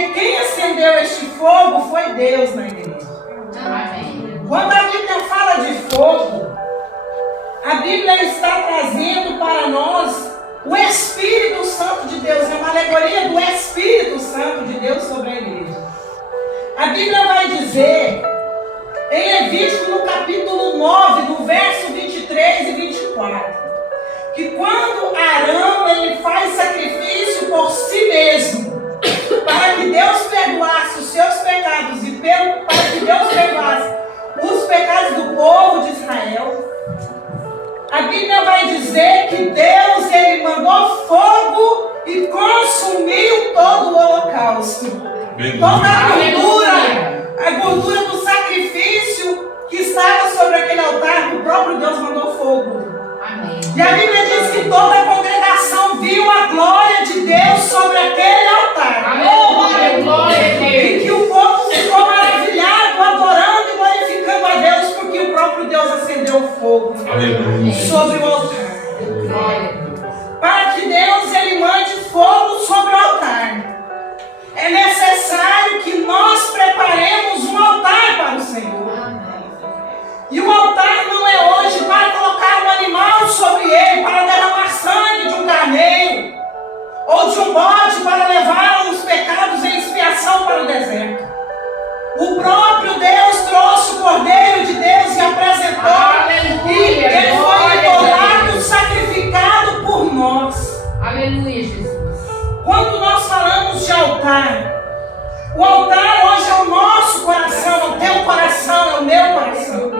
Porque quem acendeu este fogo foi Deus na igreja. Amém. Quando a Bíblia fala de fogo, a Bíblia está trazendo para nós o Espírito Santo de Deus. É uma alegoria do Espírito Santo de Deus sobre a igreja. A Bíblia vai dizer, em Levítico, no capítulo 9, no verso 23 e 24, que quando Arão ele faz sacrifício por si mesmo, para que Deus perdoasse os seus pecados e para que Deus perdoasse os pecados do povo de Israel, a Bíblia vai dizer que Deus ele mandou fogo e consumiu todo o holocausto. Toda a gordura do sacrifício que estava sobre aquele altar, o próprio Deus mandou fogo. Amém. E a Bíblia diz que toda a congregação viu a glória de Deus sobre aquele altar. Aleluia, glória a Deus. E que o povo ficou maravilhado, adorando e glorificando a Deus, porque o próprio Deus acendeu o fogo sobre o altar. Para que Deus ele mande fogo sobre o altar, é necessário que nós preparemos um altar para o Senhor. E o altar não é hoje para colocar um animal sobre ele, para derramar sangue de um carneiro, ou de um bode para levar os pecados em expiação para o deserto. O próprio Deus trouxe o Cordeiro de Deus e apresentou. Aleluia, E ele foi glória a imolado, Deus. sacrificado por nós. Aleluia, Jesus. Quando nós falamos de altar, o altar hoje é o nosso coração, é o teu coração, é o meu coração.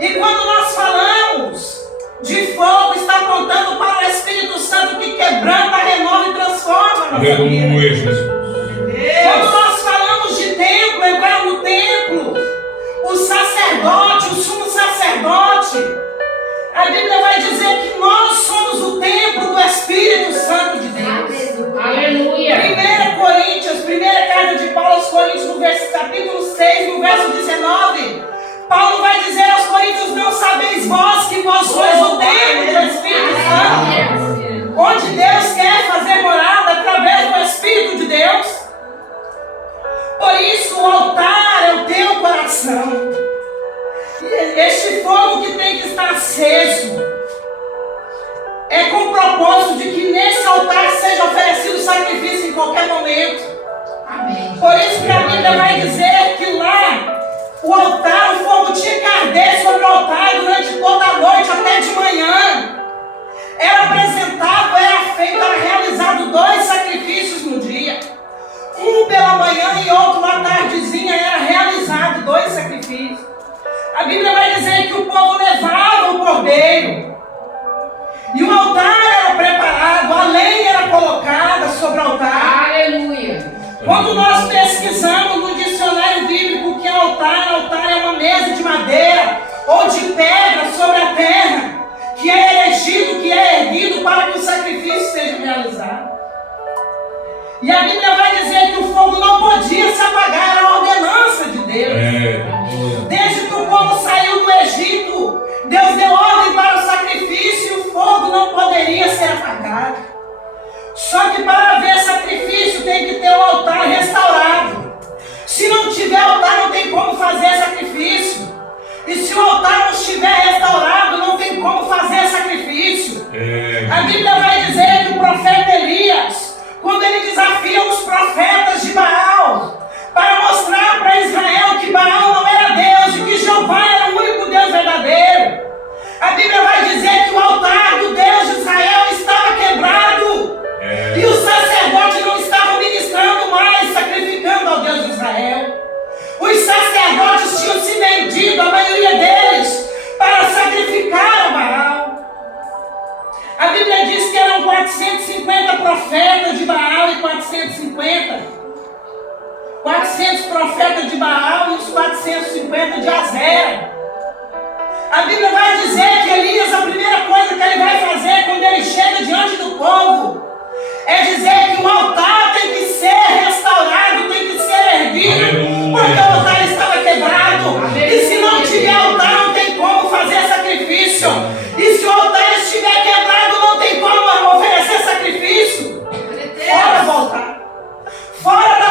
E quando nós falamos de fogo, está apontando para o Espírito Santo que quebranta, renova e transforma a nossa vida. Aleluia, Jesus. Quando nós falamos de templo, entrar no templo, o sacerdote, o sumo sacerdote, a Bíblia vai dizer que nós somos o templo do Espírito Santo de Deus. Aleluia. 1 Coríntios, primeira carta de Paulo aos Coríntios, no capítulo 6, no verso 19, Paulo vai dizer aos Coríntios: não sabeis vós que vós sois o templo do Espírito Santo, onde Deus quer fazer morada através do Espírito de Deus. Por isso o altar é o teu coração. E este fogo que tem que estar aceso é com o propósito de que nesse altar seja oferecido sacrifício em qualquer momento. Amém. Por isso que a Bíblia vai dizer que lá o altar, o fogo tinha que arder sobre o altar durante toda a noite até de manhã. Era apresentado, era feito, era realizado 2 sacrifícios no dia. Um pela manhã e outro à tardezinha era realizado 2 sacrifícios. A Bíblia vai dizer que o povo levava o cordeiro. E o altar era preparado, a lenha era colocada sobre o altar. Aleluia. Quando nós pesquisamos no dicionário bíblico que altar é uma mesa de madeira ou de pedra sobre a terra, que é erigido, que é erguido para que o sacrifício seja realizado. E a Bíblia vai dizer que o fogo não podia se apagar, era a ordenança de Deus. Desde que o povo saiu do Egito, Deus deu ordem para o sacrifício e o fogo não poderia ser apagado. Só que para haver sacrifício tem que ter o altar restaurado. Se não tiver altar, não tem como fazer sacrifício. E se o altar não estiver restaurado, não tem como fazer sacrifício. A Bíblia vai dizer que o profeta Elias, quando ele desafia os profetas de Baal, para mostrar para Israel que Baal não era Deus e que Jeová era o único Deus verdadeiro, a Bíblia vai dizer que o altar do Deus de Israel estava quebrado. E os sacerdotes não estavam ministrando mais, sacrificando ao Deus de Israel. Os sacerdotes tinham se vendido, a maioria deles, para sacrificar a Baal. A Bíblia diz que eram 450 profetas de Baal e 400 profetas de Baal e os 450 de Azera. A Bíblia vai dizer que Elias, a primeira coisa que ele vai fazer quando ele chega diante do povo, é dizer que o altar tem que ser restaurado, tem que ser erguido, porque o altar estava quebrado. E se não tiver altar, não tem como fazer sacrifício. E se o altar estiver quebrado, não tem como oferecer sacrifício. Fora do altar, fora da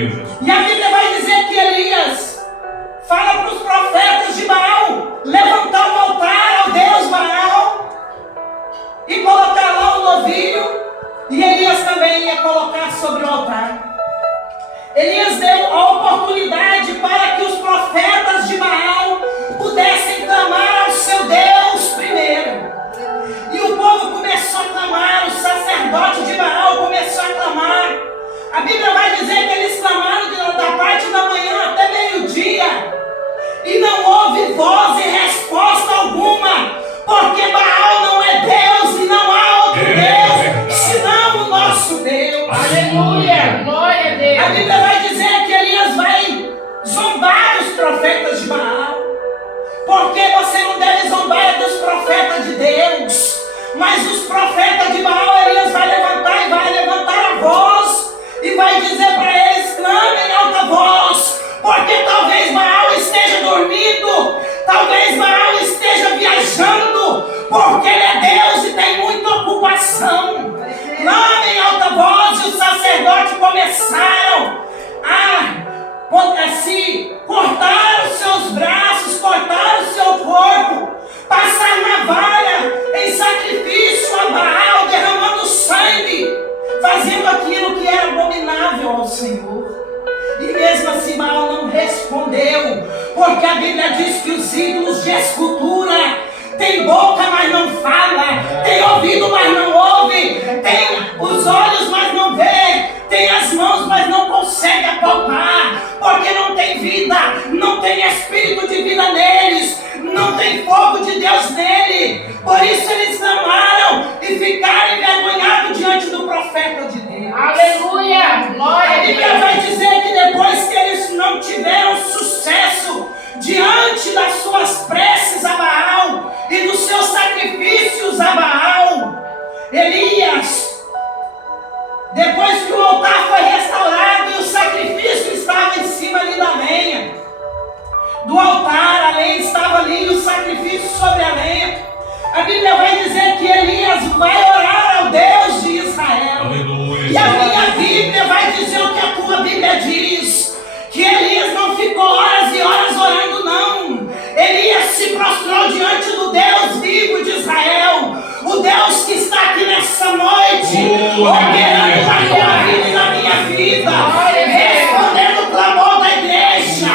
Aleluia, Jesus. E a Bíblia vai dizer que Elias fala para os profetas de Baal levantar um altar ao Deus Baal e colocar lá um novilho, e Elias também ia colocar sobre o altar. Elias deu a oportunidade para que os profetas de Baal pudessem clamar ao seu Deus primeiro. E o povo começou a clamar, o sacerdote de Baal começou a clamar. A Bíblia vai dizer que eles clamaram da parte da manhã até meio-dia. E não houve voz e resposta alguma, porque Baal não é Deus e não há outro Deus senão o nosso Deus. Aleluia. Glória a Deus. A Bíblia vai dizer que Elias vai zombar dos profetas de Baal, porque você não deve zombar dos profetas de Deus, mas os profetas de Baal, Elias vai levantar a voz e vai dizer para eles: clamem em alta voz, porque talvez Baal esteja dormindo, talvez Baal esteja viajando, porque ele é Deus e tem muita ocupação. Clamem em alta voz. E os sacerdotes começaram a se cortar os seus braços, cortar o seu corpo, passar navalha em sacrifício a Baal, derramando sangue, fazendo aquilo que era abominável ao Senhor. E mesmo assim Baal não respondeu, porque a Bíblia diz que os ídolos de escultura têm boca, mas não fala, tem ouvido, mas não ouve, tem os olhos, mas não vê, tem as mãos, mas não consegue apalpar, porque não tem vida, não tem espírito de vida neles, não tem fogo de Deus nele. Por isso eles clamaram e ficaram envergonhados diante do profeta de Deus. Aleluia. Glória A a Bíblia Deus. vai dizer que depois que eles não tiveram sucesso diante das suas preces a Baal e dos seus sacrifícios a Baal, Elias, depois que o altar foi restaurado e o sacrifício estava em cima ali da lenha, do altar, a lenha estava ali e o sacrifício sobre a lenha, a Bíblia vai dizer que Elias vai orar ao Deus de Israel. Aleluia. E a minha Bíblia vai dizer o que a tua Bíblia diz, que Elias não ficou horas e horas orando, não. Elias se prostrou diante do Deus vivo de Israel, o Deus que está aqui nessa noite, operando na tua vida e na minha vida, respondendo o clamor da igreja,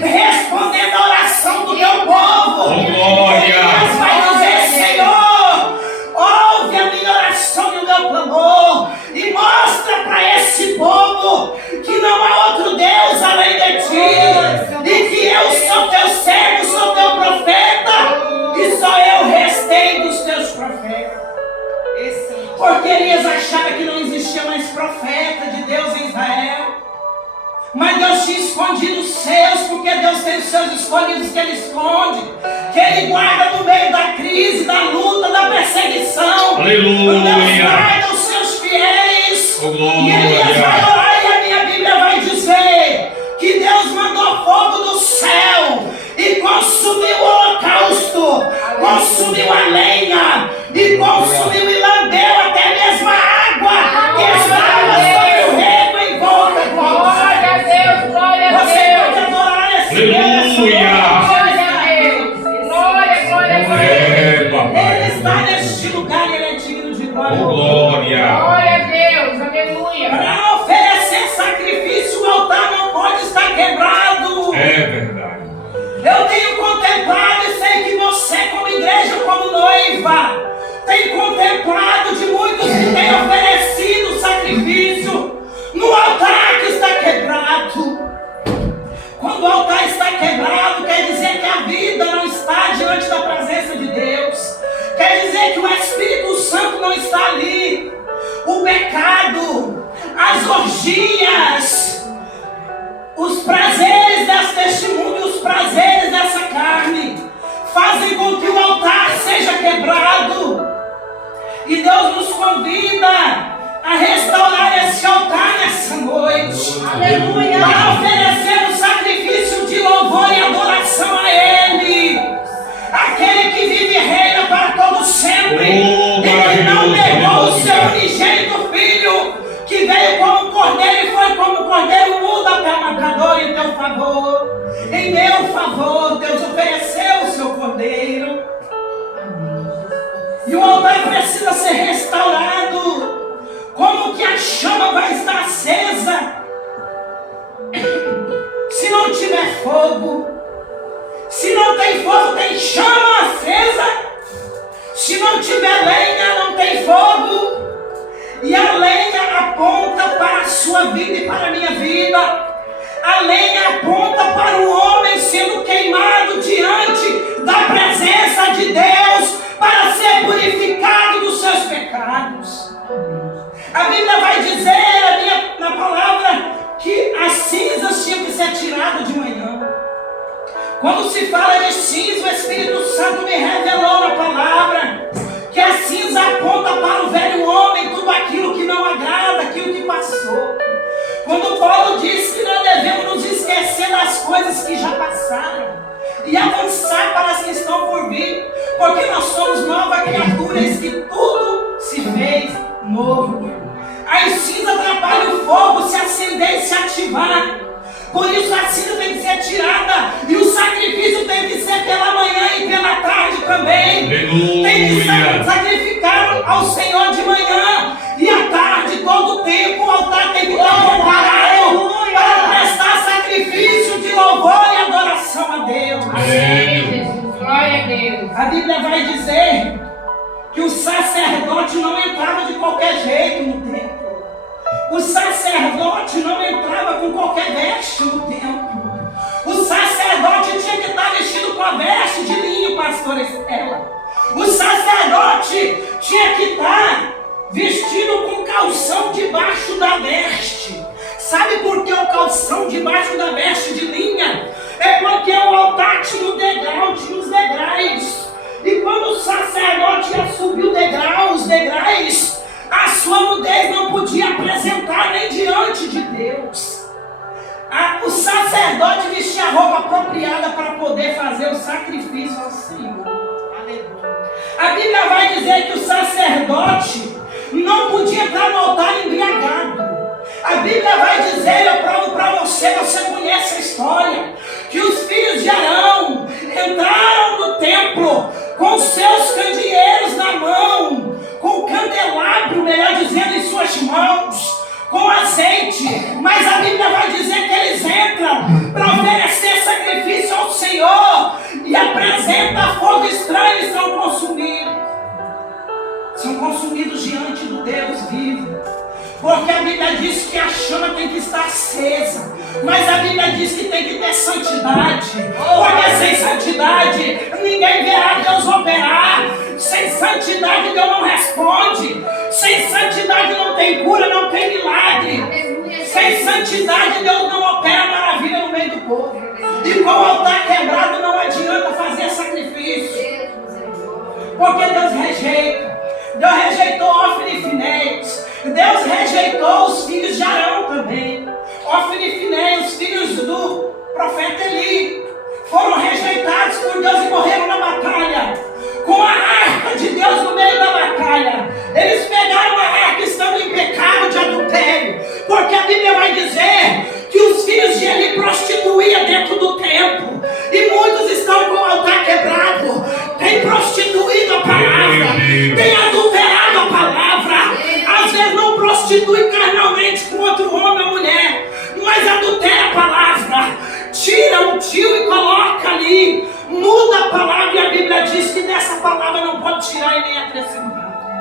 respondendo a oração do teu povo. Elias vai dizer: Senhor, ouve a minha oração e o meu clamor, e mostra para esse povo que não há outro Deus além de ti, e que eu sou teu servo, sou teu profeta, e só eu restei dos teus profetas. Porque Elias achava que não existia mais profeta de Deus em Israel, mas Deus tinha escondido os seus, porque Deus tem os seus escolhidos que Ele esconde, que Ele guarda no meio da crise, da luta, da perseguição. Aleluia. Deus guarda os seus fiéis. Oh, glória. E Elias vai orar e a minha Bíblia vai dizer que Deus mandou fogo do céu e consumiu o holocausto, consumiu a lenha e consumiu e lambeu até mesmo a água que estava sobre o rego em volta de Glória a Deus. Glória a Você pode Deus. adorar esse Aleluia. Glória a Deus. Glória, glória, glória. É, papai. Ele está neste lugar e Ele é digno de glória. Oh, glória. Glória a Deus. Aleluia. Para oferecer sacrifício, o altar não pode estar quebrado. É verdade. Eu tenho contemplado e sei que você, como igreja, como noiva, tem contemplado de muitos que têm oferecido sacrifício no altar que está quebrado. Quando o altar está quebrado, quer dizer que a vida não está diante da presença de Deus. Quer dizer que o Espírito Santo não está ali. O pecado, as orgias, os prazeres deste mundo, os prazeres dessa carne, fazem com que o altar seja quebrado. E Deus nos convida a restaurar esse altar nessa noite. Aleluia. Para oferecer um sacrifício de louvor e adoração a Ele. Aquele que vive e reina para todo sempre. Ele não negou o seu unigênito filho, que veio como cordeiro e foi como cordeiro mudo provocador em teu favor. Em meu favor, Deus ofereceu o seu cordeiro. E o altar precisa ser restaurado. Como que a chama vai estar acesa se não tiver fogo? Se não tem fogo, tem chama acesa. Se não tiver lenha, não tem fogo. E a lenha aponta para a sua vida e para a minha vida. A lenha aponta para o homem sendo queimado diante da presença de Deus para ser purificado dos seus pecados. A Bíblia vai dizer na palavra que as cinzas tinham que ser tiradas de manhã. Quando se fala de cinza, o Espírito Santo me revelou na palavra que a cinza aponta para o velho homem, tudo aquilo que não agrada, aquilo que passou. Quando Paulo diz que não devemos nos esquecer das coisas que já passaram e avançar para as que estão por vir, porque nós somos nova criatura, eis que tudo se fez novo. As cinzas atrapalham o fogo se acender e se ativar. Por isso a cinza tem que ser tirada e o sacrifício tem que ser pela manhã e pela tarde também. Aleluia. Tem que sacrificar ao Senhor de manhã e à tarde, todo o tempo. O altar tem que estar preparado para prestar sacrifício de louvor e adoração a Deus. Amém, Jesus. Glória a Deus. A Bíblia vai dizer que o sacerdote não entrava de qualquer jeito no templo. O sacerdote não entrava com qualquer veste no templo. O sacerdote tinha que estar vestido com a veste de linho, pastor Estela. O sacerdote tinha que estar vestido com calção debaixo da veste. Sabe por que o calção debaixo da veste de linha? É porque o altar tinha um degrau, tinha os degraus. E quando o sacerdote ia subir os degraus, a sua nudez não podia apresentar nem diante de Deus. O sacerdote vestia a roupa apropriada para poder fazer o sacrifício ao Senhor. A Bíblia vai dizer que o sacerdote não podia entrar no altar embriagado. A Bíblia vai dizer, eu provo para você, você conhece a história, que os filhos de Arão entraram no templo com seus candeeiros na mão, com o candelabro, melhor dizendo, em suas mãos, com azeite. Mas a Bíblia vai dizer que eles entram para oferecer sacrifício ao Senhor e apresenta fogo estranho e são consumidos. São consumidos diante do Deus vivo. Porque a Bíblia diz que a chama tem que estar acesa. Mas a Bíblia diz que tem que ter santidade. Porque sem santidade ninguém verá Deus operar. Sem santidade Deus não responde. Sem santidade não tem cura, não tem milagre. Sem santidade Deus não opera maravilha no meio do povo. E com o altar quebrado não adianta fazer sacrifício. Porque Deus rejeita. Deus rejeitou Ofni e Finéias. Deus rejeitou os filhos de Arão também. Ofni e Finéias, os filhos do profeta Eli, foram rejeitados por Deus e morreram na batalha. Com a arca de Deus no meio da batalha. Eles pegaram a arca estando em pecado de adultério. Porque a Bíblia vai dizer que os filhos de Eli prostituíam dentro do templo. E muitos estão com o altar quebrado. Tem prostituído a palavra. Tem adulterado a palavra. Às vezes não prostitui carnalmente com outro homem ou mulher, mas adultera a palavra, tira um tio e coloca ali, muda a palavra, e a Bíblia diz que dessa palavra não pode tirar e nem acrescentar.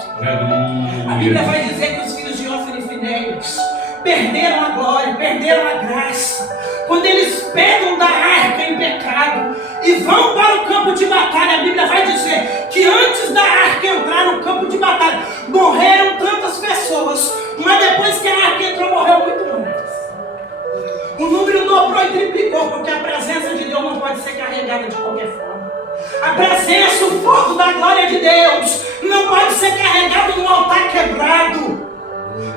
A Bíblia vai dizer que os filhos de Ofni e Finéias perderam a glória, perderam a graça, quando eles pegam da arca em pecado e vão para o campo de batalha. A Bíblia vai dizer que antes da arca entrar no campo de batalha, morreram tantas pessoas, mas depois que a arca entrou, morreu muito mais. O número dobrou e triplicou, porque a presença de Deus não pode ser carregada de qualquer forma. A presença, o fogo da glória de Deus não pode ser carregado num altar quebrado.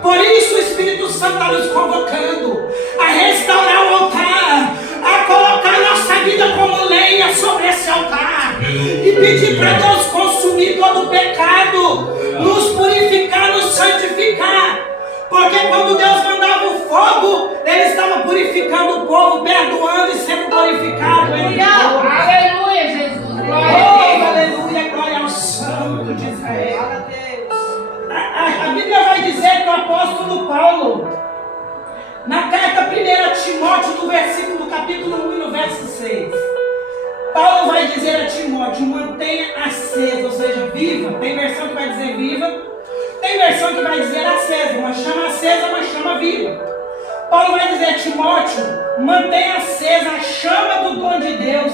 Por isso o Espírito Santo está nos convocando a restaurar o altar, a colocar nossa vida como lenha sobre esse altar e pedir para Deus consumir todo o pecado, nos purificar, nos santificar. Porque quando Deus mandava o fogo, Ele estava purificando o povo. no versículo do capítulo 1 e no verso 6. Paulo vai dizer a Timóteo, mantenha acesa, ou seja, viva. Tem versão que vai dizer viva, tem versão que vai dizer acesa, uma chama acesa, uma chama viva. Paulo vai dizer a Timóteo, mantenha acesa a chama do dom de Deus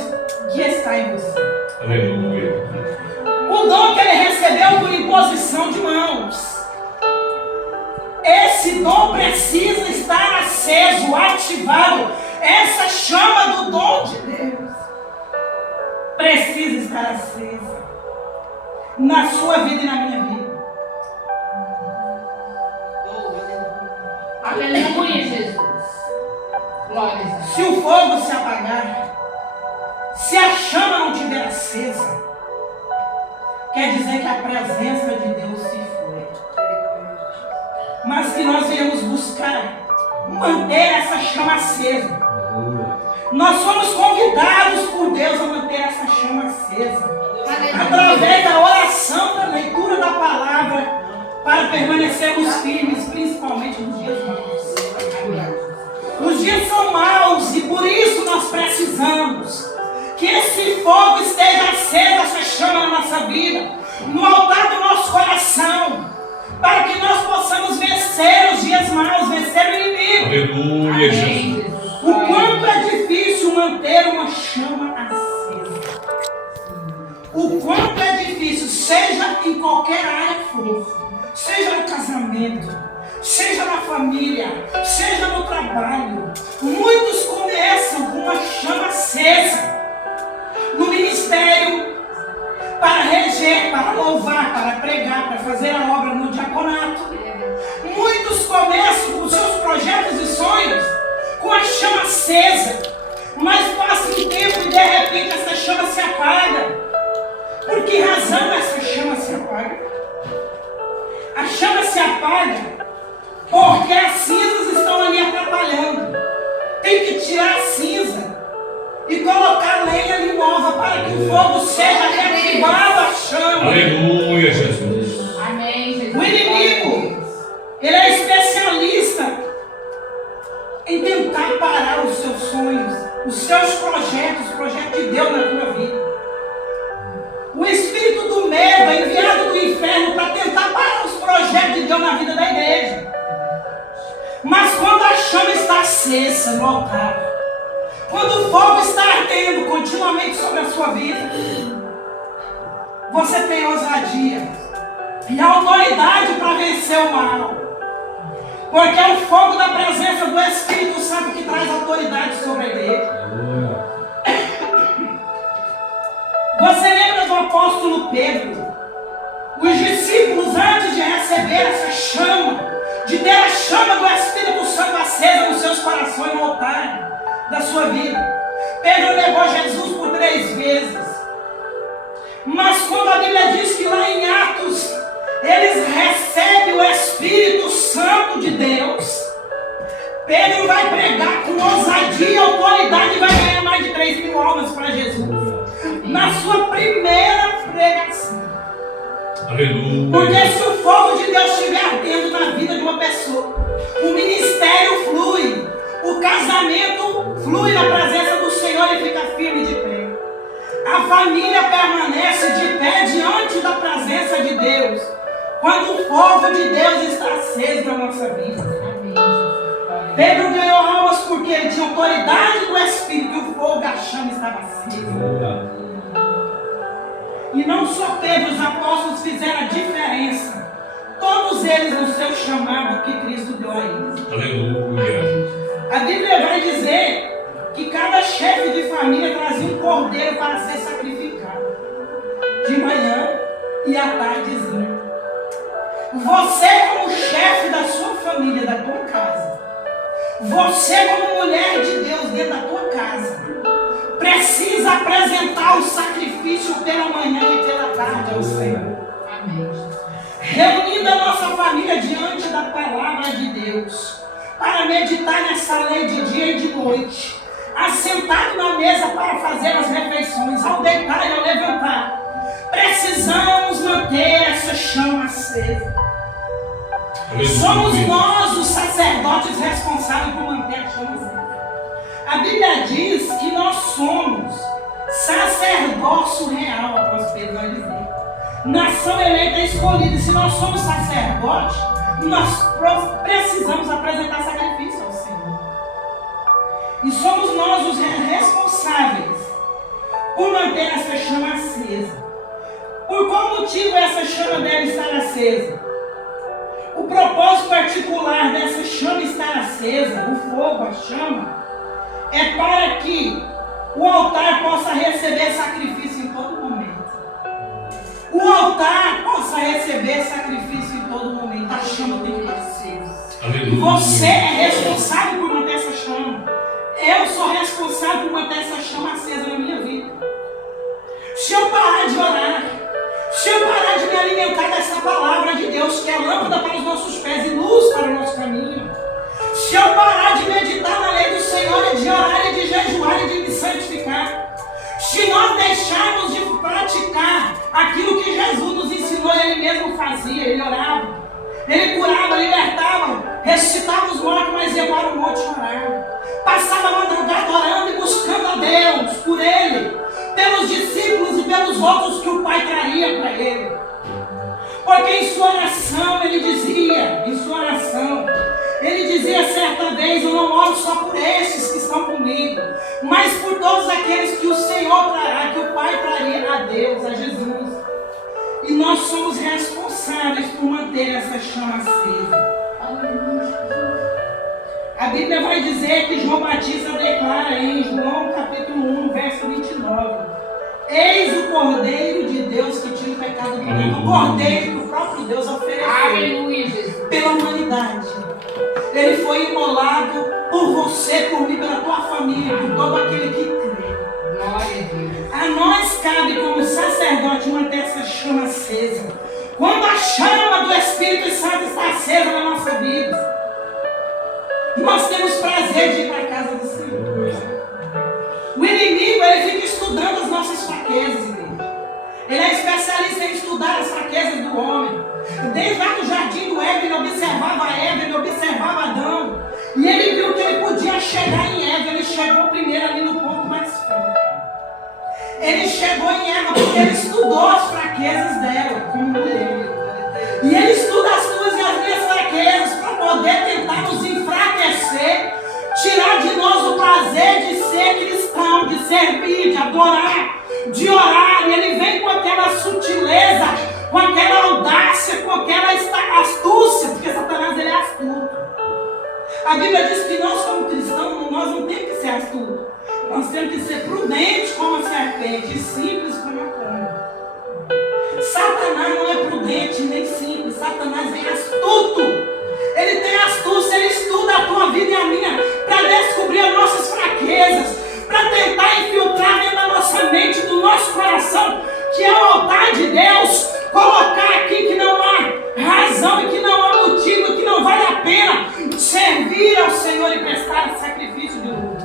que está em você. Aleluia. O dom que ele recebeu por imposição de mãos. Esse dom precisa estar aceso, ativado. Essa chama do dom de Deus precisa estar acesa na sua vida e na minha vida. Aleluia, Jesus. Glória a Deus. Se o fogo se apagar, se a chama não estiver acesa, quer dizer que a presença de Deus se foi. Mas que nós viemos buscar manter essa chama acesa. Nós somos convidados por Deus a manter essa chama acesa. Através da oração, da leitura da palavra, para permanecermos firmes, principalmente nos dias maus. Os dias são maus e por isso nós precisamos que esse fogo esteja aceso, essa chama na nossa vida, no altar do nosso coração, para que nós possamos vencer os dias maus, vencer o inimigo. Aleluia, Jesus. O quanto é difícil manter uma chama acesa. O quanto é difícil, seja em qualquer área for, seja no casamento, seja na família, seja no trabalho. Muitos começam com uma chama acesa no ministério, para reger, para louvar, para pregar, para fazer a obra no diaconato. Muitos começam com seus projetos e sonhos com a chama acesa, mas passa um tempo e de repente essa chama se apaga. Por que razão essa chama se apaga? A chama se apaga porque as cinzas estão ali atrapalhando. Tem que tirar a cinza e colocar lenha ali nova para que o fogo seja reativado a chama. Aleluia, Jesus. Amém, Jesus. O inimigo, ele é especialista em tentar parar os seus sonhos, os seus projetos, o projeto de Deus na tua vida. O espírito do medo é enviado do inferno para tentar parar os projetos de Deus na vida da igreja. Mas quando a chama está acesa no altar, quando o fogo está ardendo continuamente sobre a sua vida, você tem ousadia e autoridade para vencer o mal. Porque é o fogo da presença do Espírito Santo que traz autoridade sobre a igreja. Você lembra do apóstolo Pedro? Os discípulos, antes de receber essa chama, de ter a chama do Espírito Santo acesa nos seus corações no altar da sua vida, Pedro negou Jesus por 3 vezes. Mas quando a Bíblia diz que lá em Atos eles recebem o Espírito Santo de Deus, Pedro vai pregar com ousadia e autoridade e vai ganhar mais de 3.000 almas para Jesus na sua primeira pregação. Aleluia. Porque se o fogo de Deus estiver ardendo na vida de uma pessoa, o ministério flui, o casamento flui na presença do Senhor e fica firme de pé. A família permanece de pé diante da presença de Deus, quando o fogo de Deus está aceso na nossa vida. Pedro ganhou almas porque ele tinha autoridade do Espírito e o fogo da chama estava aceso. E não só Pedro, os apóstolos fizeram a diferença. Todos eles no seu chamado que Cristo deu a eles. Aleluia. A Bíblia vai dizer que cada chefe de família trazia um cordeiro para ser sacrificado. De manhã e à tardezinha. Você como chefe da sua família, da tua casa. Você como mulher de Deus dentro da tua casa. Precisa apresentar o sacrifício pela manhã e pela tarde ao Senhor. Amém. Reunindo a nossa família diante da palavra de Deus, para meditar nessa lei de dia e de noite, assentado na mesa para fazer as refeições, ao deitar e ao levantar, precisamos manter essa chama acesa. Somos nós os sacerdotes responsáveis por manter a chama acesa. A Bíblia diz que nós somos sacerdócio real, a apóstolo Pedro vai dizer. Nação eleita escolhida. E se nós somos sacerdotes, nós precisamos apresentar sacrifício ao Senhor. E somos nós os responsáveis por manter essa chama acesa. Por qual motivo essa chama deve estar acesa? O propósito particular dessa chama estar acesa, o fogo, a chama, é para que o altar possa receber sacrifício em todo momento. O altar possa receber sacrifício em todo momento. A chama tem que estar acesa. Aleluia. Você é responsável por manter essa chama. Eu sou responsável por manter essa chama acesa na minha vida. Se eu parar de orar, se eu parar de me alimentar dessa palavra de Deus, que é lâmpada para os nossos pés e luz para o nosso caminho, se eu parar de meditar na lei do Senhor, de orar e de jejuar e de me santificar, se nós deixarmos de praticar aquilo que Jesus nos ensinou, Ele mesmo fazia, Ele orava, Ele curava, libertava, ressuscitava os mortos, mas ia para o monte orar, passava a madrugada orando e buscando a Deus por Ele, pelos discípulos e pelos votos que o Pai traria para Ele. Porque em sua oração Ele dizia certa vez: eu não oro só por esses que estão comigo, mas por todos aqueles que o Senhor trará, que o Pai traria a Deus, a Jesus. E nós somos responsáveis por manter essa chama acesa. A Bíblia vai dizer que João Batista declara em João capítulo 1, verso 29: eis o Cordeiro de Deus que tira o pecado do mundo. O Cordeiro que o próprio Deus ofereceu pela humanidade. Ele foi imolado por você, por mim, pela tua família, por todo aquele que crê. Glória a Deus. A nós cabe, como sacerdote, manter essa chama acesa. Quando a chama do Espírito Santo está acesa na nossa vida, nós temos prazer de ir para a casa do Senhor. O inimigo, ele fica estudando as nossas fraquezas, igreja. Ele é especialista em estudar as fraquezas do homem. Desde lá do jardim do Éden, ele observava Eva, ele observava Adão. E ele viu que ele podia chegar em Eva. Ele chegou primeiro ali no ponto mais forte. Ele chegou em Eva porque ele estudou as fraquezas dela, como mulher. E ele estuda as tuas e as minhas fraquezas para poder tentar nos enfraquecer, tirar de nós o prazer de ser cristão, de servir, de adorar, de orar. E ele vem com aquela sutileza, com aquela audácia, com aquela astúcia, porque Satanás, ele é astuto. A Bíblia diz que nós, como cristãos, nós não temos que ser astutos. Nós temos que ser prudentes como a serpente e simples como a pomba. Satanás não é prudente nem simples. Satanás é astuto. Ele tem astúcia, ele estuda a tua vida e a minha para descobrir as nossas fraquezas, para tentar infiltrar dentro da nossa mente, do nosso coração, que é o altar de Deus, colocar aqui que não há razão e que não há motivo, que não vale a pena servir ao Senhor e prestar sacrifício de luto.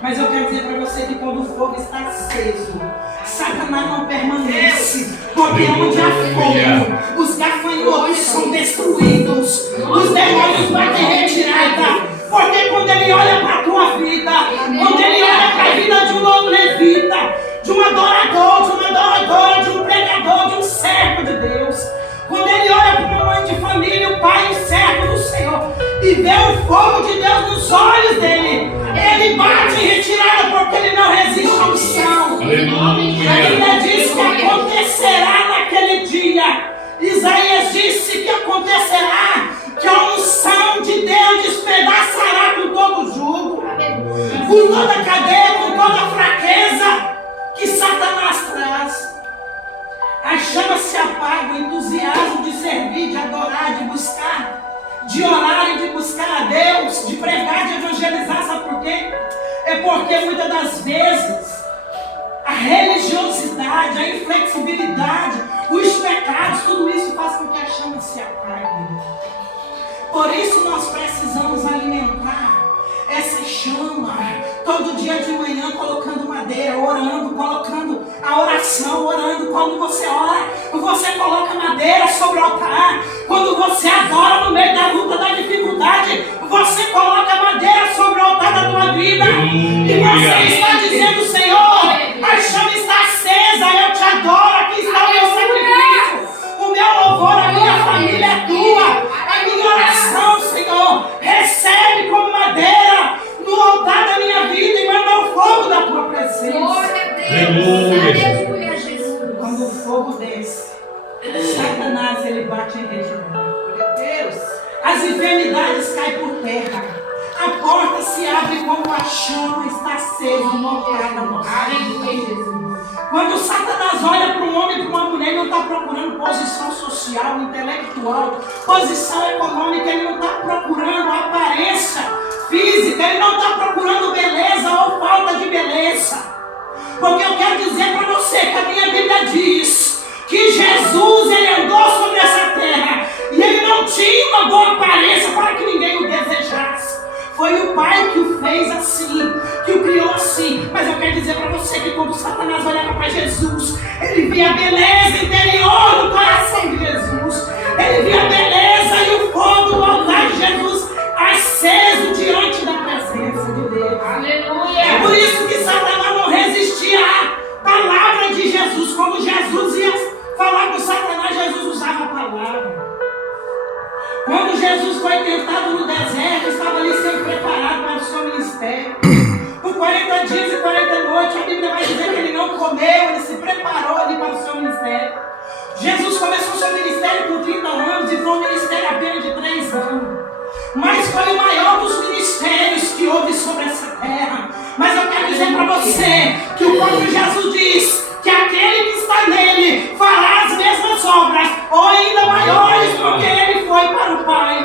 Mas eu quero dizer para você que quando o fogo está aceso, Satanás não permanece, porque onde há fogo, os gafanhotos são destruídos, os demônios batem retirada, porque quando ele olha para a tua vida, quando ele olha para a vida de um levita, de um adorador, de uma adoradora, de um pregador, de um servo de Deus, quando ele olha para uma mãe de família, o pai, o servo do Senhor, e vê o fogo de Deus nos olhos dele, ele bate em retirada porque ele não resiste à unção. A Bíblia diz que acontecerá naquele dia. Isaías disse que acontecerá, que a unção de Deus despedaçará com todo o jugo, com toda a cadeia, com toda a fraqueza que Satanás traz. A chama se apaga, o entusiasmo de servir, de adorar, de buscar, de orar e de buscar a Deus, de pregar, de evangelizar. Sabe por quê? É porque muitas das vezes a religiosidade, a inflexibilidade, os pecados, tudo isso faz com que a chama se apague. Por isso nós precisamos alimentar essa chama, todo dia de manhã colocando madeira, orando, colocando a oração, orando. Quando você ora, você coloca madeira sobre o altar. Quando você adora no meio da luta, da dificuldade, você coloca madeira sobre o altar da tua vida. E você está dizendo: Senhor, a chama está acesa, eu te adoro, aqui está o meu sacrifício, o meu louvor, a minha família é tua, a minha oração, Senhor, recebe como madeira no altar da minha vida e manda o fogo da tua presença. Aleluia, Jesus. Quando o fogo desce, Satanás ele bate em retirada. As enfermidades caem por terra. A porta se abre quando a chama está acesa no altar da nossa. Aleluia, Jesus. Quando Satanás olha para um homem e para uma mulher, ele não está procurando posição social, intelectual, posição econômica, ele não está procurando aparência física, ele não está procurando beleza ou falta de beleza. Porque eu quero dizer para você que a minha Bíblia diz que Jesus ele andou sobre essa terra e ele não tinha uma boa aparência para que ninguém o desejasse. Foi o Pai que o fez assim, que o criou assim. Mas eu quero dizer para você que quando Satanás olhava para Jesus, ele via a beleza interior do coração de Jesus. Ele via a beleza e o fogo do altar de Jesus aceso diante da presença de Deus. Aleluia. É por isso que Satanás não resistia à palavra de Jesus. Quando Jesus ia falar com Satanás, Jesus usava a palavra. Quando Jesus foi tentado no deserto, estava ali sendo preparado para o seu ministério. Por 40 dias e 40 noites, a Bíblia vai dizer que ele não comeu, ele se preparou ali para o seu ministério. Jesus começou o seu ministério com 30 anos e foi um ministério apenas de 3 anos. Mas foi o maior dos ministérios que houve sobre essa terra. Mas eu quero dizer para você que o próprio Jesus diz que aquele que está nele fará as mesmas obras, ou ainda maiores, porque ele foi para o Pai.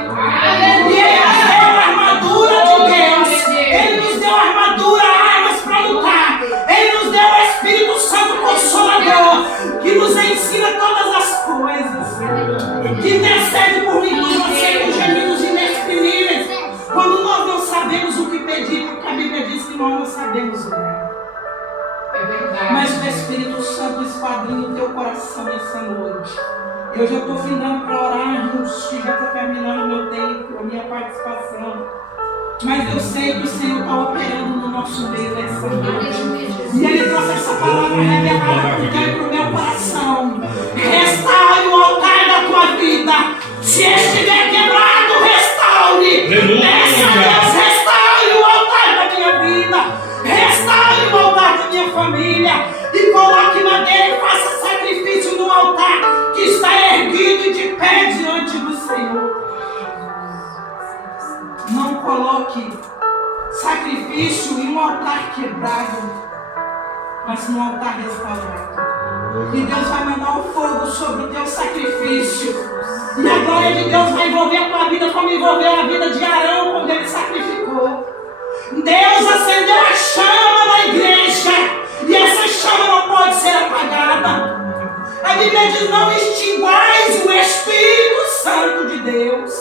E ele nos deu a armadura de Deus. Ele nos deu a armadura, armas para lutar. Ele nos deu o Espírito Santo Consolador, que nos ensina todas as coisas, que intercede por mim e por você com gemidos inexprimíveis, quando nós não sabemos o que pedir, porque a Bíblia diz que nós não sabemos orar. Mas o Espírito Santo esquadrinha o teu coração essa noite. Eu já estou findando para orarmos, que já estou terminando o meu tempo, a minha participação. Mas eu sei que o Senhor está operando no nosso meio nessa noite. E Ele trouxe essa palavra revelada para o teu e para o meu coração. Restaure o altar da tua vida. Se estiver quebrado, restaure. Peça a Deus, restaure o altar da minha vida. Restaure o altar da minha família e coloque madeira e faça sacrifício no altar que está erguido e de pé diante do Senhor. Não coloque sacrifício em um altar quebrado, mas num altar restaurado. E Deus vai mandar o fogo sobre o teu sacrifício. E a glória de Deus vai envolver a tua vida como envolveu a vida de Arão quando ele sacrificou. Deus acendeu a chama na igreja e essa chama não pode ser apagada. A Bíblia diz: não extinguais o Espírito Santo de Deus.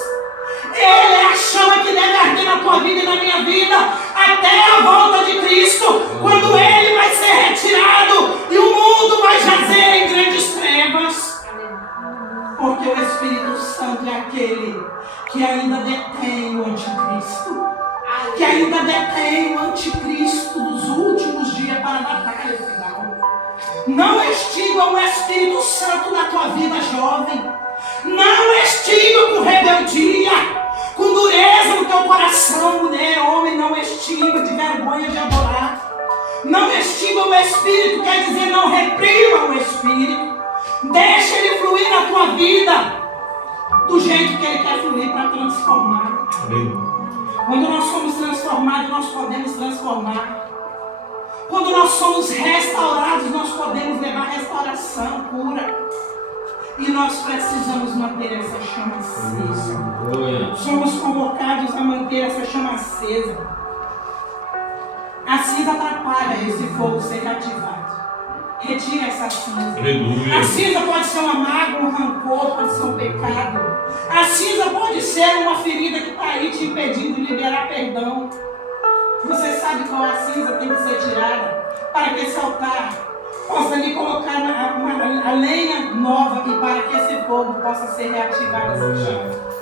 Ele é a chama que deve arder na tua vida e na minha vida até a volta de Cristo, quando Ele vai ser retirado e o mundo vai jazer em grandes trevas. Porque o Espírito Santo é aquele que ainda detém o anticristo, que ainda detém o anticristo dos últimos dias para a batalha final. Não extinga o Espírito Santo na tua vida, jovem. Não extinga com rebeldia, com dureza no teu coração, mulher, homem. Não extinga de vergonha de adorar. Não extinga o Espírito, quer dizer, não reprima o Espírito. Deixa ele fluir na tua vida do jeito que ele quer fluir para transformar. Quando nós somos transformados, nós podemos transformar. Quando nós somos restaurados, nós podemos levar restauração, cura. E nós precisamos manter essa chama acesa. Somos convocados a manter essa chama acesa. A cinza atrapalha esse fogo ser ativado. Retira essa cinza. Aleluia. A cinza pode ser uma mágoa, um rancor, pode ser um pecado. A cinza pode ser uma ferida que está aí te impedindo de liberar perdão. sabe qual a cinza tem que ser tirada para que esse altar possa lhe colocar a lenha nova e para que esse fogo possa ser reativado essa chama.